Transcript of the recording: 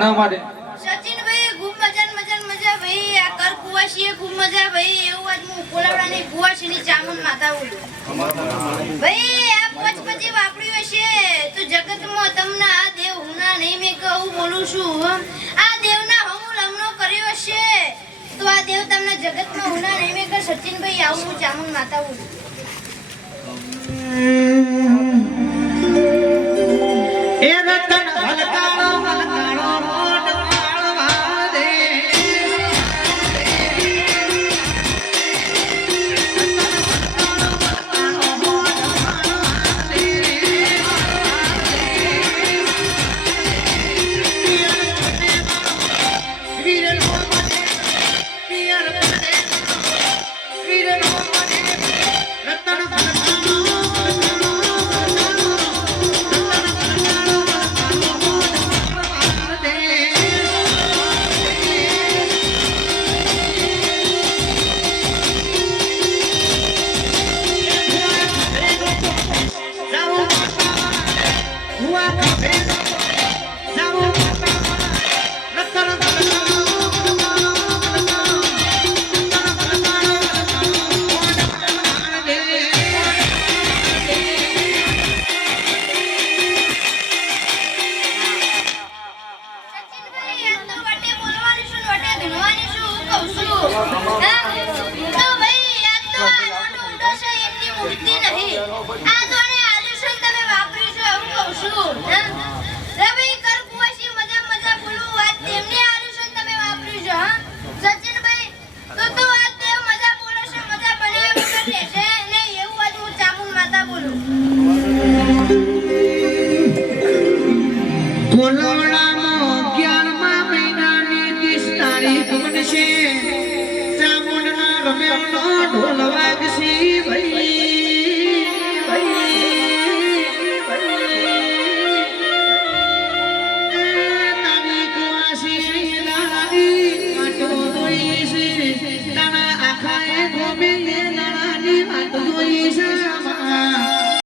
એના માટે સચિન ભાઈ ખૂબ મજા ભાઈ આ કર કુવાશીએ ખૂબ મજા ભાઈ એવું આજ હું કોલાવડાની કુવાશીની ચામુંડ માતા બોલું ભાઈ આ પચપચી વાપર્યું હશે તો જગતમાં તમને આ દેવ હુના નહીં મેં કહું બોલું છું આ દેવના હું લગ્નો કર્યો હશે તો આ દેવ તમને જગતમાં હુના નહીં મેં કહું સચિનભાઈ આવું હું ચામુંડ માતા બોલું એ રતન હલકાળો હલકાળો મોટ વાળવા દે ઢોલ વાગશી ભાઈ